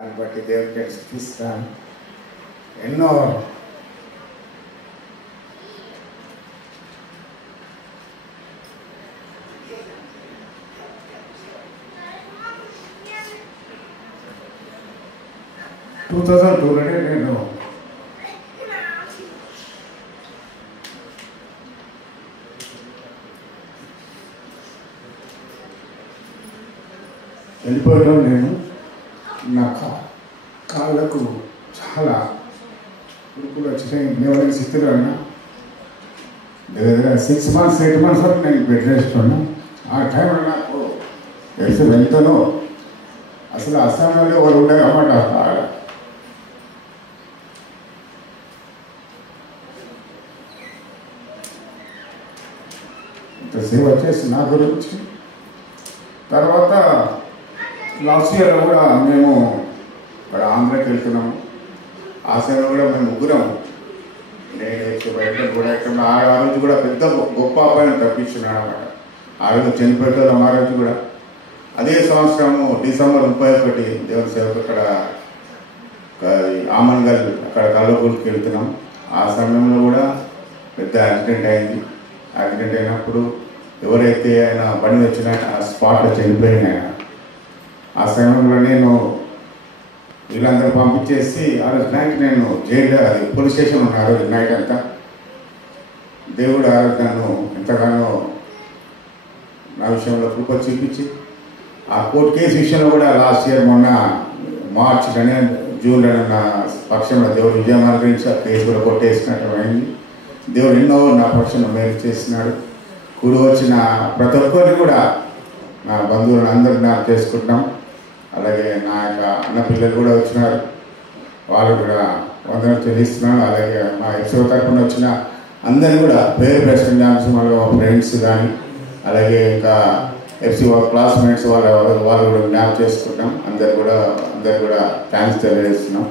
దాన్ని బట్టి దేవుడికి స్థుతిస్తాను. ఎన్నో నేను వెళ్ళిపోవడం నా కాళ్ళకు చాలా ఉరుకులు వచ్చినాయి. ఎవరైనా స్థితిలో ఉన్నా దగ్గర 6 months 8 months వరకు నేను బెడ్ రెస్ట్ ఉన్నా. ఆ టైంలో నాకు తెలిసి వెళ్తాను. అసలు ఆ సమయంలో వాళ్ళు ఉండేదన్నమాట. ఇంతసేపు వచ్చేసి నా గురించి తర్వాత లాస్ట్ ఇయర్ కూడా మేము ఇక్కడ ఆంధ్రాకి వెళ్తున్నాము. ఆ సమయంలో కూడా మేము ముగ్గురం నేను బయట కూడా ఇక్కడ ఆ రోజు కూడా పెద్ద గొప్ప అబ్బాయిని తప్పించున్నాడు అనమాట. ఆ రోజు చనిపోయేటోళ్ళం. ఆ రోజు కూడా అదే సంవత్సరము డిసెంబర్ 31 దేవుని సేవకు అక్కడ ఆమన్గల్ అక్కడ కల్లగూడికి వెళ్తున్నాం. ఆ సమయంలో కూడా పెద్ద యాక్సిడెంట్ అయింది. యాక్సిడెంట్ అయినప్పుడు ఎవరైతే ఆయన బండి వచ్చిన ఆ స్పాట్లో చనిపోయిన ఆయన. ఆ సమయంలో నేను వీళ్ళందరూ పంపించేసి ఆ రోజు నైట్ నేను జైల్లో పోలీస్ స్టేషన్ ఉన్నా. ఆ రోజు నైట్ అంతా దేవుడు ఆ రోజు నన్ను ఎంతగానో నా విషయంలో కృప చూపించి ఆ కోర్టు కేసు విషయంలో కూడా లాస్ట్ ఇయర్ మొన్న మార్చిలోనే జూన్లోనే నా పక్షంలో దేవుడు విజయం అనుగ్రహించి ఆ కేసు కూడా కొట్టేసినట్టు అయింది. దేవుడు ఎన్నో నా పక్షంలో మేలు చేస్తున్నాడు. కూడి వచ్చిన ప్రతి ఒక్కరిని కూడా నా బంధువులను అందరినీ నాకు చేసుకుంటున్నాం. అలాగే నా యొక్క అన్న పిల్లలు కూడా వచ్చినారు. వాళ్ళు కూడా వందనలు చెల్లిస్తున్నాను. అలాగే మా ఎక్సో తరఫున వచ్చిన అందరినీ కూడా పేరు ప్రెసిడెంట్ డాన్స్ మా ఫ్రెండ్స్ కానీ అలాగే ఇంకా ఎఫ్సి క్లాస్మేట్స్ వాళ్ళు కూడా జ్ఞాపకం చేసుకుంటాం. అందరు కూడా థ్యాంక్స్ తెలియజేస్తున్నాం.